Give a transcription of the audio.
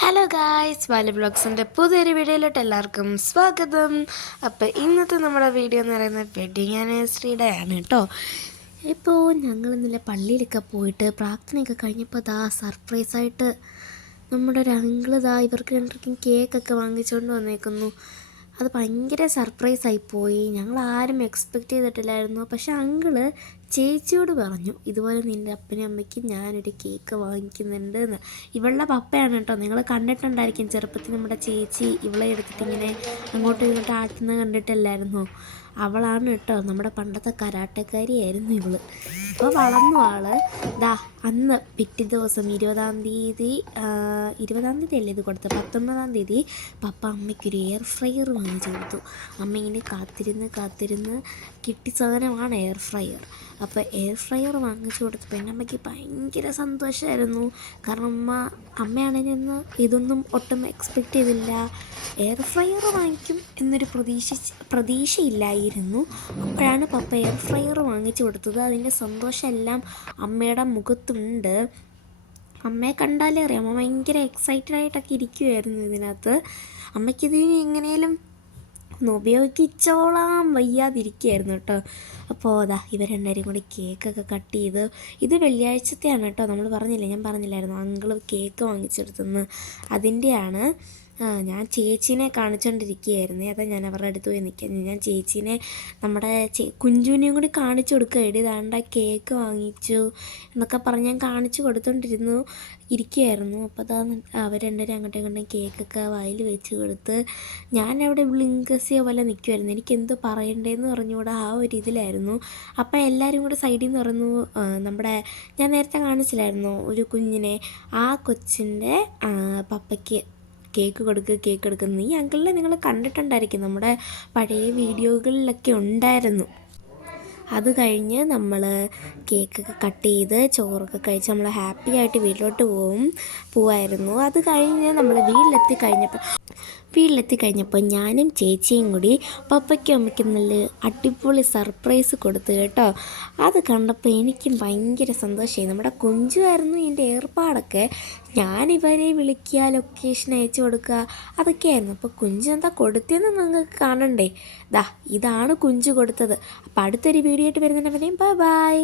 Hello guys Valley ബ്ലോഗ്സിന്റെ പുതിയൊരു വീഡിയോയിലോട്ട് എല്ലാവർക്കും സ്വാഗതം. അപ്പോൾ ഇന്നത്തെ നമ്മുടെ വീഡിയോ എന്ന് പറയുന്നത് വെഡിങ് ആനിവേഴ്സറിയുടെ ആണ് കേട്ടോ. ഇപ്പോൾ ഞങ്ങൾ ഇന്നലെ പള്ളിയിലൊക്കെ പോയിട്ട് പ്രാർത്ഥനയൊക്കെ കഴിഞ്ഞപ്പോൾ ദാ സർപ്രൈസായിട്ട് നമ്മുടെ ഒരു അങ്കിൾ ദാ ഇവർക്ക് രണ്ടുപേർക്കും കേക്കൊക്കെ വാങ്ങിച്ചുകൊണ്ട് വന്നേക്കുന്നു. അത് ഭയങ്കര സർപ്രൈസായി പോയി. ഞങ്ങൾ ആരും എക്സ്പെക്റ്റ് ചെയ്തിട്ടില്ലായിരുന്നു. പക്ഷെ അങ്കിൾ ചേച്ചിയോട് പറഞ്ഞു ഇതുപോലെ നിന്റെ അപ്പനും അമ്മയ്ക്കും ഞാനൊരു കേക്ക് വാങ്ങിക്കുന്നുണ്ട് എന്ന് ഇവളുടെ പപ്പയാണ് കേട്ടോ. നിങ്ങൾ കണ്ടിട്ടുണ്ടായിരിക്കും ചെറുപ്പത്തിൽ നമ്മുടെ ചേച്ചി ഇവളെ എടുത്തിട്ട് ഇങ്ങനെ അങ്ങോട്ടും ഇങ്ങോട്ടും ആട്ടുന്നത് കണ്ടിട്ടില്ലായിരുന്നു. അവളാണ് കേട്ടോ നമ്മുടെ പണ്ടത്തെ കരാട്ടക്കാരിയായിരുന്നു ഇവൾ. ഇപ്പോൾ വളർന്നു ആൾ ദാ അന്ന് പിറ്റേ ദിവസം ഇരുപതാം തീയതി ഇരുപതാം തീയതി അല്ലേ ഇത് കൊടുത്തത്? പത്തൊമ്പതാം തീയതി പപ്പ അമ്മയ്ക്കൊരു എയർ ഫ്രയർ വാങ്ങിച്ചു കൊടുത്തു. അമ്മ ഇങ്ങനെ കാത്തിരുന്ന് കാത്തിരുന്ന് കിട്ടി സാധനമാണ് എയർ ഫ്രയർ അപ്പോൾ എയർ ഫ്രയർ വാങ്ങിച്ചു കൊടുത്തപ്പോൾ എന്റെ അമ്മയ്ക്ക് ഭയങ്കര സന്തോഷമായിരുന്നു കാരണം അമ്മ അമ്മയാണെങ്കിൽ ഇന്ന് ഇതൊന്നും ഒട്ടും എക്സ്പെക്റ്റ് ചെയ്തില്ല. എയർ ഫ്രയർ വാങ്ങിക്കും എന്നൊരു പ്രതീക്ഷ പ്രതീക്ഷയില്ലായിരുന്നു. അപ്പോഴാണ് പപ്പ എയർ ഫ്രയർ വാങ്ങിച്ചു കൊടുത്തത്. അതിന്റെ സന്തോഷമെല്ലാം അമ്മയുടെ മുഖത്തുണ്ട്. അമ്മയെ കണ്ടാലേ അറിയാം. അമ്മ ഭയങ്കര എക്സൈറ്റഡ് ആയിട്ടൊക്കെ ഇരിക്കുമായിരുന്നു ഇതിനകത്ത്. അമ്മയ്ക്കിത് എങ്ങനെയും ഒന്ന് ഉപയോഗിച്ചോളാം വയ്യാതിരിക്കുകയായിരുന്നു കേട്ടോ. അപ്പോൾ അതാ ഇവർ രണ്ടുപേരും കൂടി കേക്കൊക്കെ കട്ട് ചെയ്ത് ഇത് വെള്ളിയാഴ്ചത്തെയാണ് കേട്ടോ. നമ്മൾ പറഞ്ഞില്ലേ ഞാൻ പറഞ്ഞില്ലായിരുന്നു അങ്കിൾ കേക്ക് വാങ്ങിച്ചെടുത്തെന്ന്. അതിന്റെയാണ് ഞാൻ ചേച്ചീനെ കാണിച്ചുകൊണ്ടിരിക്കുകയായിരുന്നു അതാ ഞാൻ അവരുടെ അടുത്ത് പോയി നിൽക്കാൻ ഞാൻ ചേച്ചീനെ നമ്മുടെ ചേ കുഞ്ചുവിനെയും കൂടി കാണിച്ചു കൊടുക്കുക എടി ദാണ്ട കേക്ക് വാങ്ങിച്ചു എന്നൊക്കെ പറഞ്ഞ് ഞാൻ കാണിച്ചു കൊടുത്തോണ്ടിരുന്നു ഇരിക്കുകയായിരുന്നു. അപ്പോൾ അതാ അവർ രണ്ടുപേരും അങ്ങോട്ടും ഇങ്ങോട്ടും കേക്കൊക്കെ വായിൽ വെച്ച് കൊടുത്ത് ഞാൻ അവിടെ ബ്ലിങ്കസിയോ പോലെ നിൽക്കുമായിരുന്നു എനിക്ക് എന്തോ പറയണ്ടേന്ന് പറഞ്ഞുകൂടെ ആ ഒരു ഇതിലായിരുന്നു. അപ്പോൾ എല്ലാവരും കൂടെ സൈഡിൽ നിന്ന് പറഞ്ഞു നമ്മുടെ ഞാൻ നേരത്തെ കാണിച്ചില്ലായിരുന്നു ഒരു കുഞ്ഞിനെ? ആ കൊച്ചിന്റെ പപ്പയ്ക്ക് കേക്ക് കൊടുക്കുക കേക്ക് കൊടുക്കുന്നത് ഈ അങ്കിളിനെ നിങ്ങൾ കണ്ടിട്ടുണ്ടായിരിക്കും. നമ്മുടെ പഴയ വീഡിയോകളിലൊക്കെ ഉണ്ടായിരുന്നു. അത് കഴിഞ്ഞ് നമ്മൾ കേക്കൊക്കെ കട്ട് ചെയ്ത് ചോറൊക്കെ കഴിച്ച് നമ്മൾ ഹാപ്പി ആയിട്ട് വീട്ടിലോട്ട് പോവും പോവായിരുന്നു. അത് കഴിഞ്ഞ് നമ്മൾ വീട്ടിലെത്തി കഴിഞ്ഞപ്പോൾ വീട്ടിലെത്തി കഴിഞ്ഞപ്പോൾ ഞാനും ചേച്ചിയും കൂടി പപ്പയ്ക്കും അമ്മയ്ക്കും നല്ല അടിപൊളി സർപ്രൈസ് കൊടുത്തു കേട്ടോ. അത് കണ്ടപ്പോൾ എനിക്കും ഭയങ്കര സന്തോഷമായി. നമ്മുടെ കുഞ്ചുമായിരുന്നു എന്റെ ഏർപ്പാടൊക്കെ. ഞാനിവരെ വിളിക്കുക ലൊക്കേഷൻ അയച്ചു കൊടുക്കുക അതൊക്കെയായിരുന്നു അപ്പോൾ കുഞ്ചു എന്താ കൊടുത്തതെന്ന് നിങ്ങൾക്ക് കാണണ്ടേ? ദാ ഇതാണ് കുഞ്ചു കൊടുത്തത്. അപ്പോൾ അടുത്തൊരു വീഡിയോ ആയിട്ട് വരുന്നുണ്ടെങ്കിൽ ബൈ ബൈ